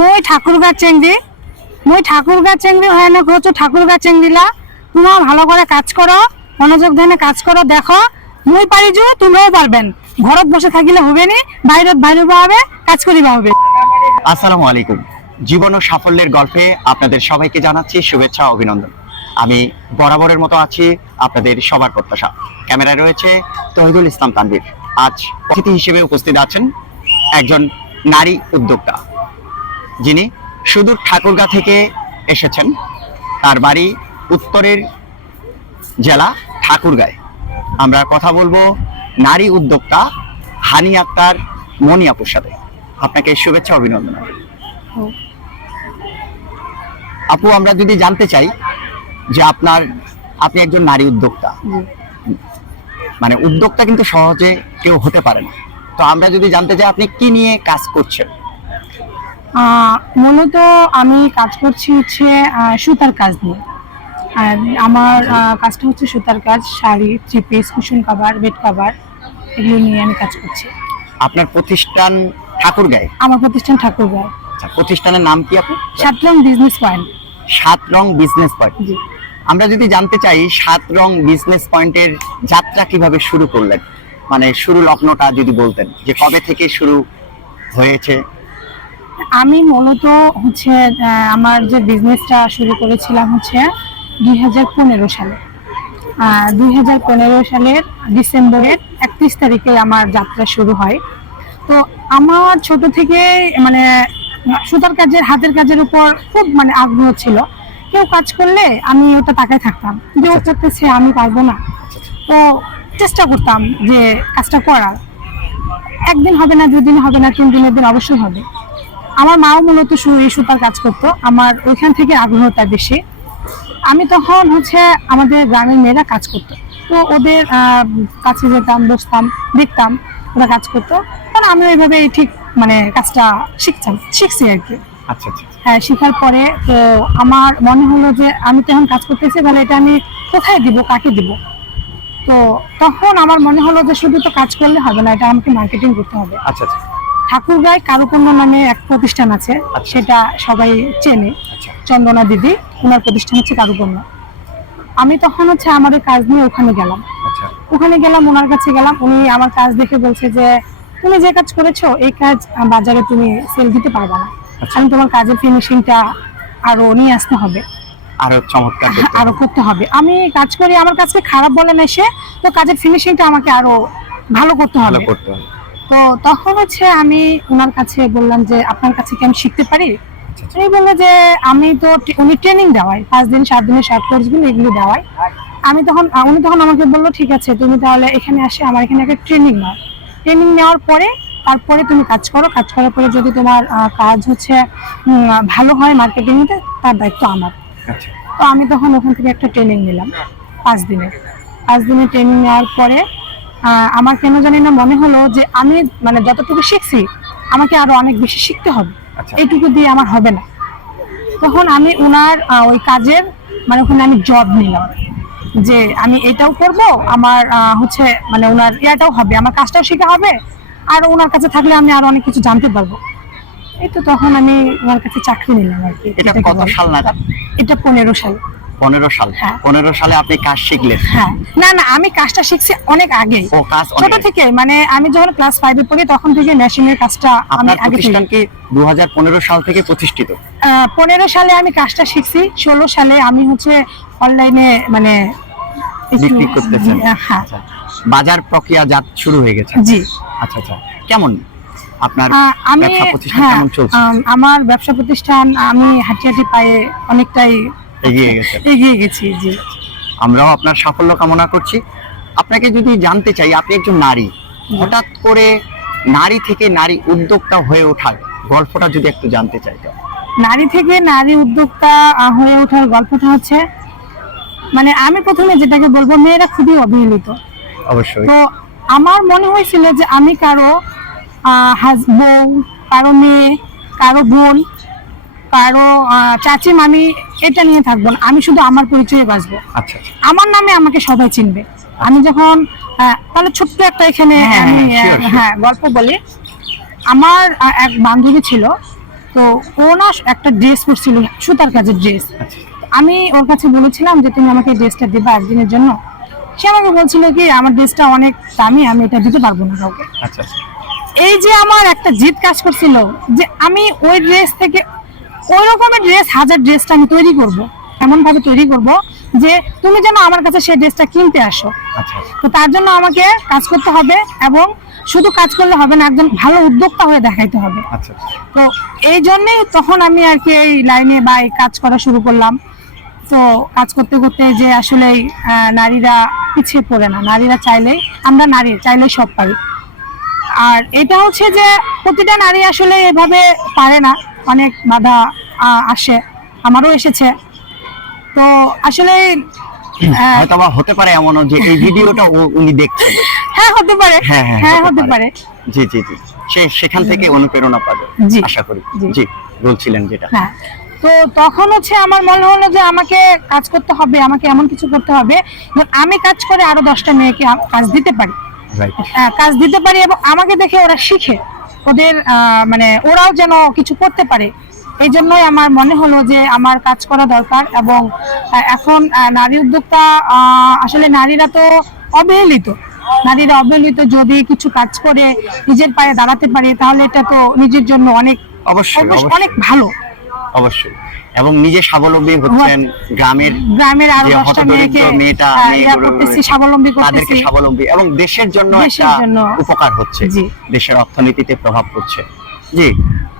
মই ঠাকুরগা চেংড়ি মই ঠাকুরগা চেংড়ি হয় না হচ্ছে ঠাকুরগা চেংড়িলা তোমরা ভালো করে কাজ করো, মনোযোগ ধ্যানে কাজ করো, দেখো। মই পারি যে তোমরাও পারবেন ঘরত বসে থাকিলে হবে নি? বাইরে বাইরে হবে কাজ করিবা হবে। আসসালামু আলাইকুম। জীবন ও সাফল্যের গল্পে আপনাদের সবাইকে জানাচ্ছি শুভেচ্ছা অভিনন্দন। আমি বরাবরের মতো আছি আপনাদের সবার প্রত্যাশা। ক্যামেরায় রয়েছে তহিদুল ইসলাম তানভীর। আজ অতিথি হিসেবে উপস্থিত আছেন একজন নারী উদ্যোক্তা। যিনি সুদূর ঠাকুরগা থেকে এসেছেন তার বাড়ি উত্তরের জেলা ঠাকুরগাঁয়। আমরা কথা বলব নারী উদ্যোক্তা হানি আক্তার মনি আপুর সাথে। আপনাকে শুভেচ্ছা অভিনন্দন। আপু আমরা যদি জানতে চাই যে আপনার আপনি একজন নারী উদ্যোক্তা। মানে উদ্যোক্তা কিন্তু সহজে কেউ হতে পারে না। তো আমরা যদি জানতে চাই আপনি কি নিয়ে কাজ করছেন? মূলত আমি কাজ করছি হচ্ছে সুতার কাজ নিয়ে। আর আমার কাজটা হচ্ছে সুতার কাজ sari three piece cushion cover bed cover এগুলো নিয়ে আমি কাজ করছি। আপনার প্রতিষ্ঠান ঠাকুরগাঁয়? আমার প্রতিষ্ঠান ঠাকুরগাঁও আচ্ছা প্রতিষ্ঠানের নাম কি আপনি সাত রং বিজনেস পয়েন্ট সাত রং বিজনেস পয়েন্ট জি। আমরা যদি জানতে চাই সাত রং বিজনেস পয়েন্টের যাত্রা কীভাবে শুরু করলেন? মানে শুরু লগ্নটা যদি বলতেন যে কবে থেকে শুরু হয়েছে? আমি মূলত হচ্ছে আমার যে বিজনেসটা শুরু করেছিলাম হচ্ছে দুই হাজার পনেরো সালে। দুই হাজার পনেরো সালের ডিসেম্বরের একত্রিশ তারিখে আমার যাত্রা শুরু হয়। তো আমার ছোট থেকে মানে সুতার কাজের, হাতের কাজের উপর খুব মানে আগ্রহ ছিল। কেউ কাজ করলে আমি ওটা তাকায় থাকতাম। যে ও করতেছে, আমি পারব না। তো চেষ্টা করতাম যে কাজটা করার। একদিন হবে না, দুদিন হবে না, তিন দিনের দিন অবশ্যই হবে। আমার মাও মূলত এই সুতার কাজ করতো। আমার ওইখান থেকে আগ্রহটা বেশি। আমি তখন হচ্ছে আমাদের গ্রামের মেয়েরা কাজ করতো। তো ওদের কাছে যেতাম বসতাম দেখতাম ওরা কাজ করতো। তখন আমি ওইভাবে ঠিক মানে কাজটা শিখতাম শিখছি আর কি। আচ্ছা আচ্ছা হ্যাঁ শেখার পরে তো আমার মনে হলো যে আমি তো এখন কাজ করতেছি তাহলে এটা আমি কোথায় দিব কাকে দিব? তো তখন আমার মনে হলো যে শুধু তো কাজ করলে হবে না এটা আমাকে মার্কেটিং করতে হবে। আচ্ছা আচ্ছা। ঠাকুরগাঁয় কারুপণ্য নামে এক প্রতিষ্ঠান আছে আচ্ছা। সেটা সবাই চেনে। আচ্ছা। চন্দনা দিদি ওনার প্রতিষ্ঠান হচ্ছে কারুপণ্য আমি তখন হচ্ছে আমাদের কাজ নিয়ে ওখানে গেলাম। আচ্ছা। ওখানে গেলাম ওনার কাছে গেলাম উনি আমার কাজ দেখে বলছে যে তুমি যে কাজ করেছ এই কাজ বাজারে তুমি সেল দিতে পারবে না। আমি তোমার কাজের ফিনিশিংটা আরও নিয়ে আসতে হবে। আরও চমৎকার করতে আরও করতে হবে। আমি কাজ করি আমার কাজকে খারাপ বলে না সে তো কাজের ফিনিশিংটা আমাকে আরও ভালো করতে হবে। করতে হবে। তো তখন হচ্ছে আমি ওনার কাছে বললাম যে আপনার কাছে কি আমি শিখতে পারি? আচ্ছা, আচ্ছা। উনি বলল যে আমি তো উনি ট্রেনিং দেওয়াই পাঁচ দিন সাত দিনের শর্ট কোর্সগুলো এগুলো দেওয়ায়। আমি তখন উনি তখন আমাকে বলল ঠিক আছে তুমি তাহলে এখানে আসে আমার এখানে একটা ট্রেনিং নাও। ট্রেনিং নেওয়ার পরে তারপরে তুমি কাজ করো কাজ করার পরে যদি তোমার কাজ হচ্ছে ভালো হয় মার্কেটিংতে তার দায়িত্ব আমার। আচ্ছা। তো আমি তখন ওখান থেকে একটা ট্রেনিং নিলাম পাঁচ দিনের। পাঁচ দিনের ট্রেনিং নেওয়ার পরে আমার কেন জানি না মনে হলো যে আমি মানে যতটুকু শিখছি আমাকে আরও অনেক বেশি শিখতে হবে। আচ্ছা। এইটুকু দিয়ে আমার হবে না। তখন আমি ওনার আহ, ওই কাজের মানে ওখানে আমি জব নিলাম। যে আমি এটাও করব আমার হচ্ছে মানে ওনার ইয়াটাও হবে আমার কাজটাও শেখা হবে আর ওনার কাছে থাকলে আমি আরও অনেক কিছু জানতে পারব। এই তো তখন আমি ওনার কাছে চাকরি নিলাম আর কি। এটা কত সাল নাগাদ এটা পনেরো সাল। পনেরো সাল। হ্যাঁ। পনেরো সালে আপনি কাজ শিখলেন। হ্যাঁ। না না আমি কাজটা শিখছি অনেক আগে। ও কাজ ছোট থেকে মানে আমি যখন ক্লাস ফাইভে পড়ি তখন থেকে মেশিনের কাজটা আমি আগে প্রতিষ্ঠান কি দু সাল থেকে প্রতিষ্ঠিত? পনেরো সালে আমি কাজটা শিখছি ষোলো সালে আমি হচ্ছে অনলাইনে মানে বিক্রি করতেছেন। হ্যাঁ। আচ্ছা। বাজার প্রক্রিয়া জাত শুরু হয়ে গেছে। জি। আচ্ছা আচ্ছা। কেমন আপনার আমি হ্যাঁ আম, আমার ব্যবসা প্রতিষ্ঠান আমি হাঁটি হাঁটি পায়ে অনেকটাই এগিয়ে গেছে এগিয়ে গেছি জি। আমরাও আপনার সাফল্য কামনা করছি। আপনাকে যদি জানতে চাই আপনি একজন নারী। হঠাৎ করে নারী থেকে নারী উদ্যোক্তা হয়ে ওঠার গল্পটা যদি একটু জানতে চাই নারী থেকে নারী উদ্যোক্তা হয়ে ওঠার গল্পটা হচ্ছে মানে আমি প্রথমে যেটাকে বলব মেয়েরা খুবই অবহেলিত। অবশ্যই। তো আমার মনে হয়েছিল যে আমি কারও আহ, হাজ বউ কারও মেয়ে কারও বোন কারও চাচি মামি এটা নিয়ে থাকব না। আমি শুধু আমার পরিচয়ে বাঁচবো। আচ্ছা আচ্ছা। আমার নামে আমাকে সবাই চিনবে। আমি যখন তাহলে ছোট্ট একটা এখানে হ্যাঁ, আমি হ্যাঁ, sure. হ্যাঁ গল্প বলি। আমার এক বান্ধবী ছিল তো ও না একটা ড্রেস পরছিল সুতার কাজের ড্রেস। আচ্ছা আমি ওর কাছে বলেছিলাম যে তুমি আমাকে ড্রেসটা দিবা একদিনের জন্য। সে আমাকে বলছিল কি আমার ড্রেসটা অনেক দামি আমি এটা দিতে পারব না কাউকে। এই যে আমার একটা জিদ কাজ করছিল যে আমি ওই ড্রেস থেকে ওই রকমের ড্রেস হাজার ড্রেসটা আমি তৈরি করব এমন ভাবে তৈরি করব যে তুমি যেন আমার কাছে সেই ড্রেসটা কিনতে আসো। আচ্ছা আচ্ছা। তো তার জন্য আমাকে কাজ করতে হবে এবং শুধু কাজ করলে হবে না একজন ভালো উদ্যোক্তা হয়ে দেখাইতে হবে। আচ্ছা তো এই জন্যেই তখন আমি আর কি এই লাইনে বা এই কাজ করা শুরু করলাম। তো কাজ করতে করতে যে আসলে নারীরা পিছিয়ে পড়ে না নারীরা চাইলেই আমরা নারী চাইলেই সব পারি। আর এটা হচ্ছে যে প্রতিটা নারী আসলে এভাবে পারে না অনেক বাধা আসে আমারও এসেছে। তো আসলে হয়তো হতে পারে এমনও যে এই ভিডিওটা উনি দেখছেন। হ্যাঁ হতে পারে। হ্যাঁ, হ্যাঁ, হ্যাঁ হতে পারে। জি জি জি। সে সেখান থেকে অনুপ্রেরণা পাবে আশা করি। জি। বলছিলেন যেটা। হ্যাঁ। তো তখন হচ্ছে আমার মনে হলো যে আমাকে কাজ করতে হবে আমাকে এমন কিছু করতে হবে আমি কাজ করে আরও দশটা মেয়েকে কাজ দিতে পারি। কাজ দিতে পারি এবং আমাকে দেখে ওরা শিখে। ওদের আহ, মানে ওরাও যেন কিছু করতে পারে। এই জন্যই আমার মনে হলো যে আমার কাজ করা দরকার এবং এখন নারী উদ্যোক্তা আসলে নারীরা তো অবহেলিত। নারীরা অবহেলিত যদি কিছু কাজ করে নিজের পায়ে দাঁড়াতে পারে তাহলে এটা তো নিজের জন্য অনেক অবশ্যই অনেক ভালো। অবশ্যই। এবং নিজে স্বাবলম্বী হচ্ছেন গ্রামের গ্রামের আরও হতদরিদ্র মেয়েটা স্বাবলম্বী তাদেরকে স্বাবলম্বী এবং দেশের জন্য একটা উপকার হচ্ছে। দেশের অর্থনীতিতে প্রভাব পড়ছে। জি।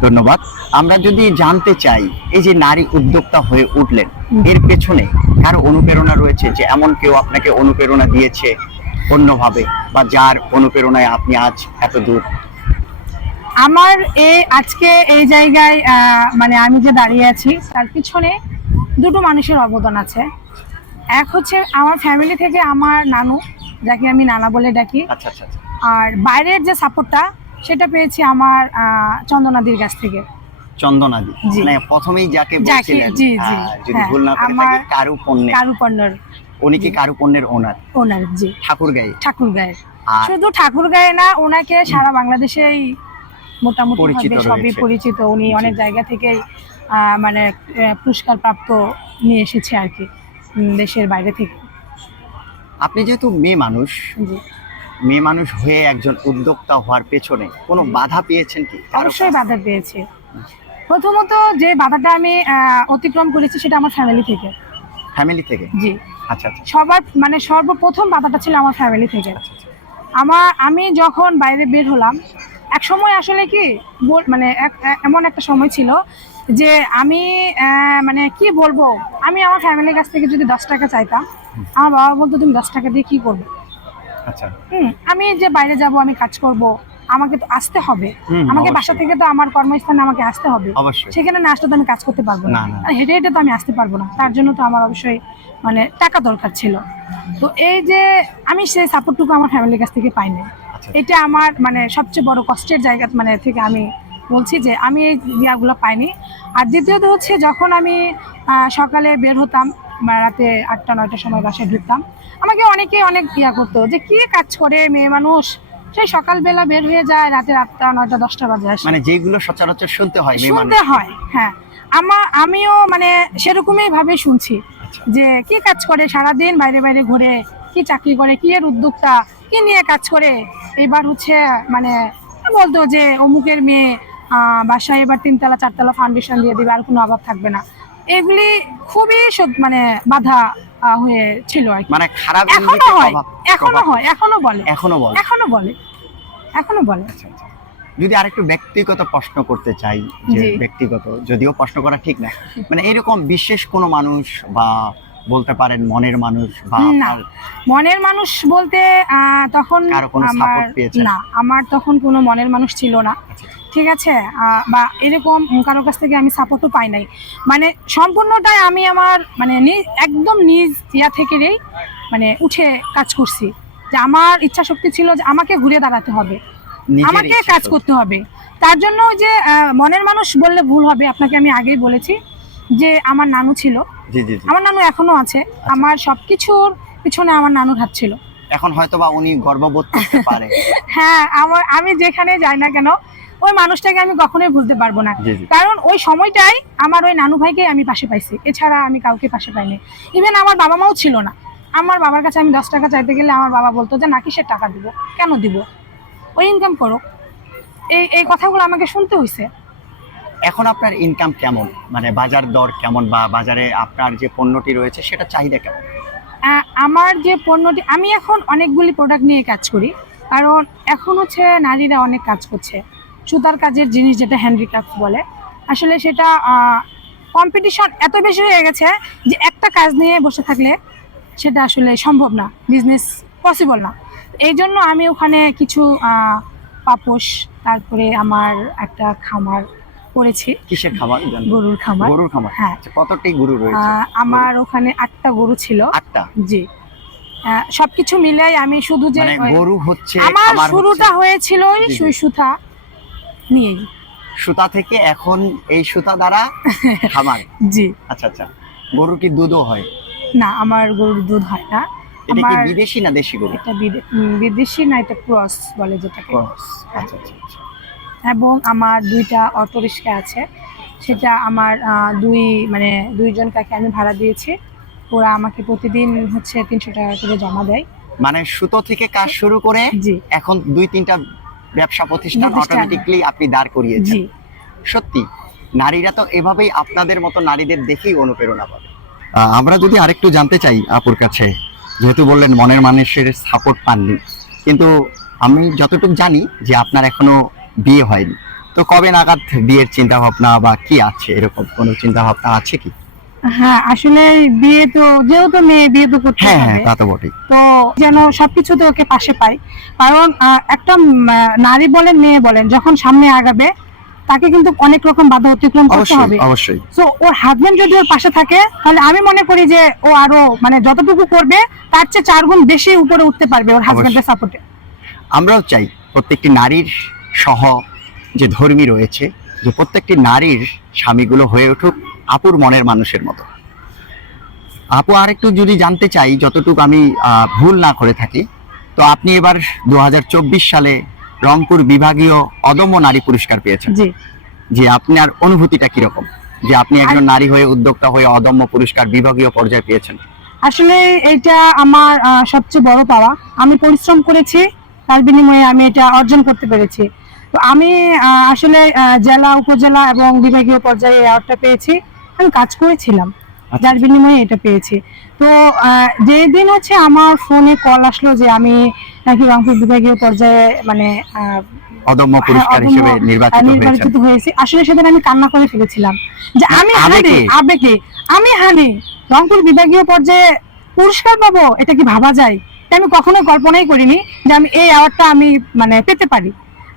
ধন্যবাদ আমরা যদি জানতে চাই এই যে নারী উদ্যোক্তা হয়ে উঠলেন। এর পেছনে কারও অনুপ্রেরণা রয়েছে যে এমন কেউ আপনাকে অনুপ্রেরণা দিয়েছে অন্যভাবে বা যার অনুপ্রেরণায় আপনি আজ এত দূর আমার এই আজকে এই জায়গায় মানে আমি যে দাঁড়িয়ে আছি তার পিছনে দুটো মানুষের অবদান আছে এক হচ্ছে আমার ফ্যামিলি থেকে আমার নানু যাকে আমি নানা বলে ডাকি আচ্ছা আচ্ছা আচ্ছা। আর বাইরের যে সাপোর্টটা সেটা পেয়েছি আমার চন্দনাদির কাছ থেকে। চন্দনাদি। মানে প্রথমেই যাকে বলছিলেন যদি হ্যাঁ, ভুল না করে থাকি কারু পণ্যের। কারুপণ্যর উনি কি কারু পণ্যের ওনার? ওনার জি। ঠাকুর গায়ে শুধু ঠাকুর গায়ে না ওনাকে সারা বাংলাদেশেই মোটামুটি পরিচিত সবই পরিচিত। উনি অনেক জায়গা থেকেই মানে পুরস্কার প্রাপ্ত নিয়ে এসেছে আর কি দেশের বাইরে থেকে। আপনি যেহেতু মেয়ে মানুষ মেয়ে মানুষ হয়ে একজন উদ্যোক্তা হওয়ার পেছনে কোনো বাধা পেয়েছেন কি? অবশ্যই বাধা পেয়েছে। প্রথমত যে বাধাটা আমি অতিক্রম করেছি সেটা আমার ফ্যামিলি থেকে। ফ্যামিলি থেকে? জি। আচ্ছা আচ্ছা। সবার মানে সর্বপ্রথম বাধাটা ছিল আমার ফ্যামিলি থেকে। আমার আমি যখন বাইরে বের হলাম এক সময় আসলে কি মানে এমন একটা সময় ছিল যে আমি মানে কি বলব আমি আমার ফ্যামিলির কাছ থেকে যদি দশ টাকা চাইতাম আমার বাবা বলতো তুমি দশ টাকা দিয়ে কি করবে? আচ্ছা। হুম আমি যে বাইরে যাব আমি কাজ করব আমাকে তো আসতে হবে। আমাকে বাসা থেকে তো আমার কর্মস্থানে আমাকে আসতে হবে। সেখানে না আসলে তো আমি কাজ করতে পারব না। হেঁটে হেঁটে তো আমি আসতে পারব না। তার জন্য তো আমার অবশ্যই মানে টাকা দরকার ছিল। তো এই যে আমি সেই সাপোর্টটুকু আমার ফ্যামিলির কাছ থেকে পাইনি আচ্ছা। এটা আমার মানে সবচেয়ে বড় কষ্টের জায়গা মানে থেকে আমি বলছি যে আমি এই ইয়াগুলো পাইনি। আর দ্বিতীয়ত হচ্ছে যখন আমি সকালে বের হতাম রাতে আটটা নয়টার সময় বাসায় ঢুকতাম। আমাকে অনেকে অনেক ইয়া করতো যে কি কাজ করে মেয়ে মানুষ? সেই সকালবেলা বের হয়ে যায় রাতে আটটা নয়টা দশটা বাজে আসে। মানে যেগুলো সচরাচর শুনতে হয় শুনতে হয় হ্যাঁ। আমার আমিও মানে সেরকমই ভাবে শুনছি আচ্ছা। যে কি কাজ করে সারাদিন বাইরে বাইরে ঘুরে? কি চাকরি করে? কি এর উদ্যোক্তা? কি নিয়ে কাজ করে? এবার হচ্ছে মানে বলতো যে অমুকের মেয়ে বাসায় এবার তিনতলা চারতলা ফাউন্ডেশন দিয়ে দিবে আর কোনো অভাব থাকবে না। এগুলি খুবই মানে বাধা হয়ে ছিল মানে খারাপ এখনও হয় এখনও হয় এখনও বলে। এখনও বলে। এখনও বলে। এখনও বলে। আচ্ছা আচ্ছা। যদি আরেকটু ব্যক্তিগত প্রশ্ন করতে চাই যে ব্যক্তিগত যদিও প্রশ্ন করা ঠিক না মানে এরকম বিশেষ কোনো মানুষ বা বলতে পারেন মনের মানুষ বা না। মনের মানুষ বলতে তখন আমার না আমার তখন কোনো মনের মানুষ ছিল না। আচ্ছা, ঠিক আছে? বা এরকম কারও কাছ থেকে আমি সাপোর্টও পাই নাই। মানে সম্পূর্ণটাই আমি আমার মানে নিজ একদম নিজ ইয়া থেকেই মানে উঠে কাজ করছি। যে আমার ইচ্ছা শক্তি ছিল যে আমাকে ঘুরে দাঁড়াতে হবে। আমাকে কাজ করতে হবে। তার জন্য যে মনের মানুষ বললে ভুল হবে আপনাকে আমি আগেই বলেছি। যে আমার নানু ছিল জি জি জি। আমার নানু এখনও আছে। আমার সবকিছুর পিছনে আমার নানুর হাত ছিল। এখন হয়তো বা উনি গর্ববোধ করতে পারে। হ্যাঁ আমার আমি যেখানে যাই না কেন ওই মানুষটাকে আমি কখনোই ভুলতে পারব না। কারণ ওই সময়টাই আমার ওই নানু ভাইকে আমি পাশে পাইছি। এছাড়া আমি কাউকে পাশে পাইনি। ইভেন আমার বাবা মাও ছিল না। আমার বাবার কাছে আমি দশ টাকা চাইতে গেলে আমার বাবা বলতো যে নাকি সে টাকা দিব? কেন দিব? ওই ইনকাম করো। এই এই কথাগুলো আমাকে শুনতে হয়েছে এখন আপনার ইনকাম কেমন? মানে বাজার দর কেমন বা বাজারে আপনার যে পণ্যটি রয়েছে সেটা চাহিদা কেমন? আমার যে পণ্যটি, আমি এখন অনেকগুলি প্রোডাক্ট নিয়ে কাজ করি। কারণ এখন হচ্ছে নারীরা অনেক কাজ করছে। সুতার কাজের জিনিস যেটা হ্যান্ডিক্রাফট বলে। আসলে সেটা কম্পিটিশন এত বেশি হয়ে গেছে যে একটা কাজ নিয়ে বসে থাকলে সেটা আসলে সম্ভব না। বিজনেস পসিবল না। এই জন্য আমি ওখানে কিছু পাপোশ, তারপরে আমার একটা খামার করেছি। কিসের জানেন? গরুর খামার গরুর খামার হ্যাঁ। আচ্ছা, কতটি গরু রয়েছে? আমার ওখানে আটটা গরু ছিল। আটটা? জি। সবকিছু মিলাই আমি শুধু যে মানে গরু হচ্ছে আমার শুরুটা হয়েছিল। সুই সুতা নিয়েই। সুতা থেকে এখন এই সুতা দ্বারা খামার? জি। আচ্ছা আচ্ছা। গরুর কি দুধও হয়? না আমার গরুর দুধ হয় না। এটা কি আমার- বিদেশি না দেশি গরু? এটা বিদেশি না এটা ক্রস বলে যেটা Cross, আচ্ছা আচ্ছা আচ্ছা। এবং আমার দুইটা অটো রিক্সা আছে। সেটা আমার আহ, দুই মানে দুইজন কাকে আমি ভাড়া দিয়েছি। ওরা আমাকে প্রতিদিন হচ্ছে তিনশো টাকা করে জমা দেয়। মানে সুতো থেকে কাজ শুরু করে জি। এখন দুই তিনটা ব্যবসা প্রতিষ্ঠান প্রতিষ্ঠান। অটোমেটিকলি আপনি দাঁড় করিয়েছেন। সত্যি নারীরা তো এভাবেই আপনাদের মতো নারীদের দেখেই অনুপ্রেরণা পাবে। আমরা যদি আরেকটু জানতে চাই আপুর কাছে যেহেতু বললেন মনের মানুষের সাপোর্ট পাননি। কিন্তু আমি যতটুকু জানি যে আপনার এখনও বিয়ে হয়নি। তো কবে নাগাদ বিয়ের চিন্তা ভাবনা বা কি আছে? এরকম কোনো চিন্তা ভাবনা আছে কি? হ্যাঁ আসলে বিয়ে তো যেহেতু মেয়ে বিয়ে তো করতে হ্যাঁ হ্যাঁ তা তো বটেই। তো যেন সবকিছুতে ওকে পাশে পাই। কারণ একটা নারী বলেন মেয়ে বলেন যখন সামনে আগাবে তাকে কিন্তু অনেক রকম বাধা অতিক্রম করতে হবে। অবশ্যই। তো ওর হাজবেন্ড যদি ওর পাশে থাকে তাহলে আমি মনে করি যে ও আরও মানে যতটুকু করবে তার চেয়ে চার গুণ বেশি উপরে উঠতে পারবে ওর হাজবেন্ডের সাপোর্টে আমরাও চাই প্রত্যেকটি নারীর সহ যে ধর্মী রয়েছে যে প্রত্যেকটি নারীর স্বামীগুলো হয়ে উঠুক আপুর মনের মানুষের মতো। আপু আরেকটু যদি জানতে চাই যতটুকু আমি ভুল না করে থাকি তো আপনি এবার দু সালে রংপুর বিভাগীয় অদম্য নারী পুরস্কার পেয়েছেন। যে আপনার অনুভূতিটা কীরকম? যে আপনি একজন নারী হয়ে উদ্যোক্তা হয়ে অদম্য পুরস্কার বিভাগীয় পর্যায়ে পেয়েছেন। আসলে এটা আমার সবচেয়ে বড় পাওয়া। আমি পরিশ্রম করেছি তার বিনিময়ে আমি এটা অর্জন করতে পেরেছি। তো আমি আসলে জেলা উপজেলা এবং বিভাগীয় পর্যায়ে অ্যাওয়ার্ডটা পেয়েছি। আমি কাজ করেছিলাম। আচ্ছা। যার বিনিময়ে এটা পেয়েছি। তো যেদিন হচ্ছে আমার ফোনে কল আসলো যে আমি নাকি রংপুর বিভাগীয় পর্যায়ে মানে অদম্য পুরস্কার হিসেবে নির্বাচিত হয়েছি। আসলে সেদিন আমি কান্না করে ফেলেছিলাম। যে আমি হানি আবেগে? আমি হানি। রংপুর বিভাগীয় পর্যায়ে পুরস্কার পাবো? এটা কি ভাবা যায়? আমি কখনোই কল্পনাই করিনি যে আমি এই অ্যাওয়ার্ডটা আমি মানে পেতে পারি।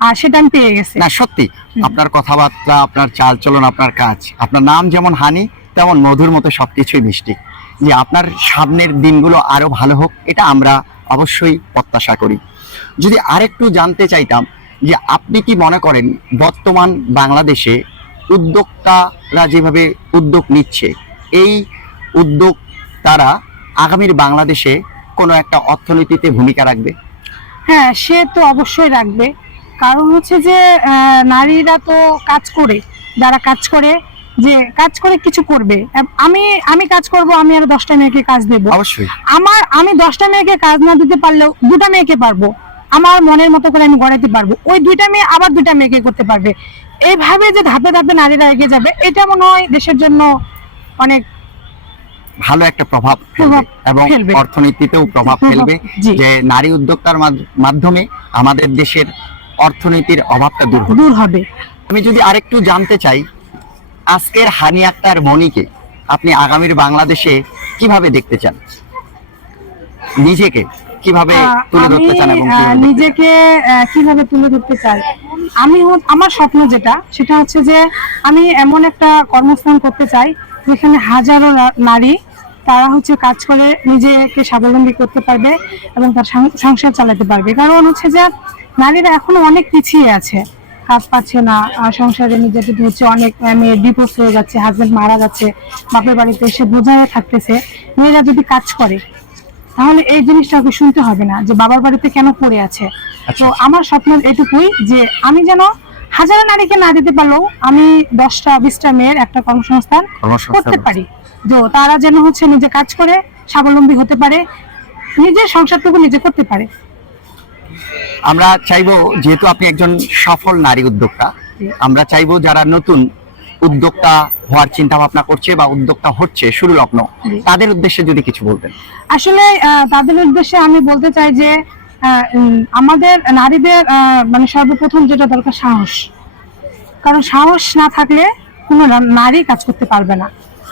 আর সেটা আমি পেয়ে গেছি। না সত্যি আপনার কথাবার্তা আপনার চালচলন আপনার কাজ আপনার নাম যেমন হানি তেমন মধুর মতো সবকিছুই মিষ্টি। যে আপনার সামনের দিনগুলো আরও ভালো হোক এটা আমরা অবশ্যই প্রত্যাশা করি। যদি আরেকটু জানতে চাইতাম যে আপনি কি মনে করেন বর্তমান বাংলাদেশে উদ্যোক্তারা যেভাবে উদ্যোগ নিচ্ছে এই উদ্যোগ তারা আগামীর বাংলাদেশে কোনো একটা অর্থনীতিতে ভূমিকা রাখবে? হ্যাঁ সে তো অবশ্যই রাখবে। কারণ হচ্ছে যে নারীরা তো কাজ করে যারা কাজ করে যে কাজ করে কিছু করবে। আমি আমি কাজ করব আমি আরও দশটা মেয়েকে কাজ দেবো। অবশ্যই। আমার আমি দশটা মেয়েকে কাজ না দিতে পারলেও দুটা মেয়েকে পারব। আমার মনের মতো করে আমি গড়াইতে পারব। ওই দুইটা মেয়ে আবার দুইটা মেয়েকে করতে পারবে। এইভাবে যে ধাপে ধাপে নারীরা এগিয়ে যাবে এটা মনে হয় দেশের জন্য অনেক ভালো একটা প্রভাব এবং অর্থনীতিতেও প্রভাব ফেলবে যে নারী উদ্যোক্তার মাধ্যমে আমাদের দেশের অর্থনীতির অভাবটা দূর হবে। দূর হবে। আমি যদি আরেকটু জানতে চাই আজকের হানি আক্তার মনিকে আপনি আগামীর বাংলাদেশে কীভাবে দেখতে চান? নিজেকে কীভাবে তুলে ধরতে চান এবং? নিজেকে কীভাবে তুলে ধরতে চাই? আমি আমার স্বপ্ন যেটা সেটা হচ্ছে যে আমি এমন একটা কর্মস্থান করতে চাই যেখানে হাজারো নারী তারা হচ্ছে কাজ করে নিজেকে স্বাবলম্বী করতে পারবে এবং তার সংসার চালাতে পারবে। কারণ হচ্ছে যে নারীরা এখনও অনেক পিছিয়ে আছে। কাজ পাচ্ছে না সংসারে নির্যাতিত হচ্ছে অনেক মেয়ে ডিভোর্স হয়ে যাচ্ছে হাজবেন্ড মারা যাচ্ছে বাপের বাড়িতে এসে বোঝা হয়ে থাকতেছে। মেয়েরা যদি কাজ করে তাহলে এই জিনিসটা ওকে শুনতে হবে না যে বাবার বাড়িতে কেন পড়ে আছে। আচ্ছা, তো আমার স্বপ্ন এটুকুই যে আমি যেন হাজারো নারীকে না দিতে পারলেও আমি দশটা বিশটা মেয়ের একটা কর্মসংস্থান করতে পারি। যে তারা যেন হচ্ছে নিজে কাজ করে স্বাবলম্বী হতে পারে নিজের সংসারটুকু নিজে করতে পারে। আমরা চাইব যেহেতু আপনি একজন সফল নারী উদ্যোক্তা আমরা চাইব যারা নতুন উদ্যোক্তা হওয়ার চিন্তা ভাবনা করছে বা উদ্যোক্তা হচ্ছে শুরু লগ্ন তাদের উদ্দেশ্যে যদি কিছু বলতেন। আসলে তাদের উদ্দেশ্যে আমি বলতে চাই যে আমাদের নারীদের মানে সর্বপ্রথম যেটা দরকার সাহস। কারণ সাহস না থাকলে কোনো নারী কাজ করতে পারবে না।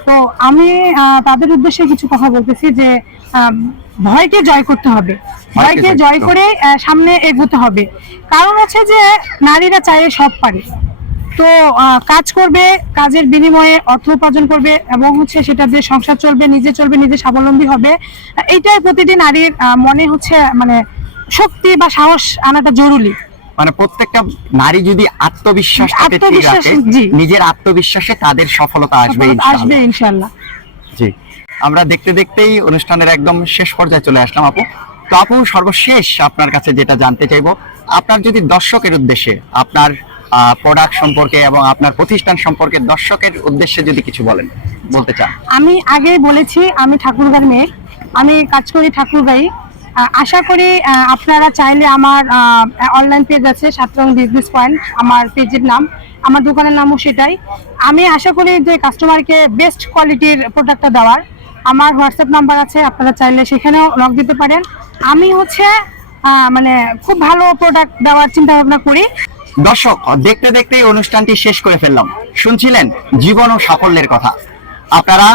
তো আমি তাদের উদ্দেশ্যে কিছু কথা বলতেছি যে ভয়কে জয় করতে হবে। ভয়কে জয় করে সামনে এগোতে হবে। কারণ হচ্ছে যে নারীরা চাইলে সব পারে। তো কাজ করবে কাজের বিনিময়ে অর্থ উপার্জন করবে এবং হচ্ছে সেটা দিয়ে সংসার চলবে নিজে চলবে নিজে স্বাবলম্বী হবে। এইটাই প্রতিটি নারীর মনে হচ্ছে মানে শক্তি বা সাহস আনাটা জরুরি। মানে প্রত্যেকটা নারী যদি আত্মবিশ্বাস। নিজের আত্মবিশ্বাসে তাদের সফলতা আসবে আসবে ইনশাল্লাহ জি। আমরা দেখতে দেখতেই অনুষ্ঠানের একদম শেষ পর্যায়ে চলে আসলাম আপু। তো আপু সর্বশেষ আপনার কাছে যেটা জানতে চাইব আপনার যদি দর্শকের উদ্দেশ্যে আপনার প্রোডাক্ট সম্পর্কে এবং আপনার প্রতিষ্ঠান সম্পর্কে দর্শকের উদ্দেশ্যে যদি কিছু বলেন বলতে চান। আমি আগেই বলেছি আমি ঠাকুরগার মেয়ে। আমি কাজ করি ঠাকুরগাই আহ, আশা করি আপনারা চাইলে আমার অনলাইন পেজ আছে, সাতরং বিজনেস পয়েন্ট আমার পেজের নাম। আমার দোকানের নামও সেটাই। আমি আশা করি যে কাস্টমারকে বেস্ট কোয়ালিটির প্রোডাক্টটা দেওয়ার। আমার হোয়াটসঅ্যাপ নাম্বার আছে, আপনারা চাইলে সেখানেও লগ দিতে পারেন। আমি হচ্ছে মানে খুব ভালো প্রোডাক্ট দেওয়ার চিন্তা ভাবনা করি। দর্শক, দেখতে দেখতেই অনুষ্ঠানটি শেষ করে ফেললাম। শুনছিলেন জীবন ও সাফল্যের কথা। আপনারা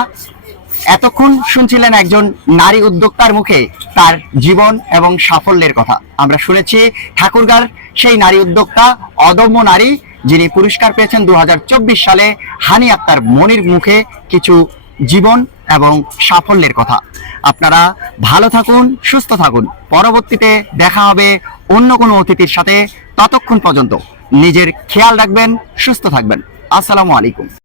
এতক্ষণ শুনছিলেন একজন নারী উদ্যোক্তার মুখে তার জীবন এবং সাফল্যের কথা। আমরা শুনেছি ঠাকুরগার সেই নারী উদ্যোক্তা, অদম্য নারী, যিনি পুরস্কার পেয়েছেন দু হাজার চব্বিশ সালে হানি আক্তার মনির মুখে কিছু জীবন এবং সাফল্যের কথা। আপনারা ভালো থাকুন, সুস্থ থাকুন। পরবর্তীতে দেখা হবে অন্য কোনো অতিথির সাথে। ততক্ষণ পর্যন্ত নিজের খেয়াল রাখবেন, সুস্থ থাকবেন। আসসালামু আলাইকুম।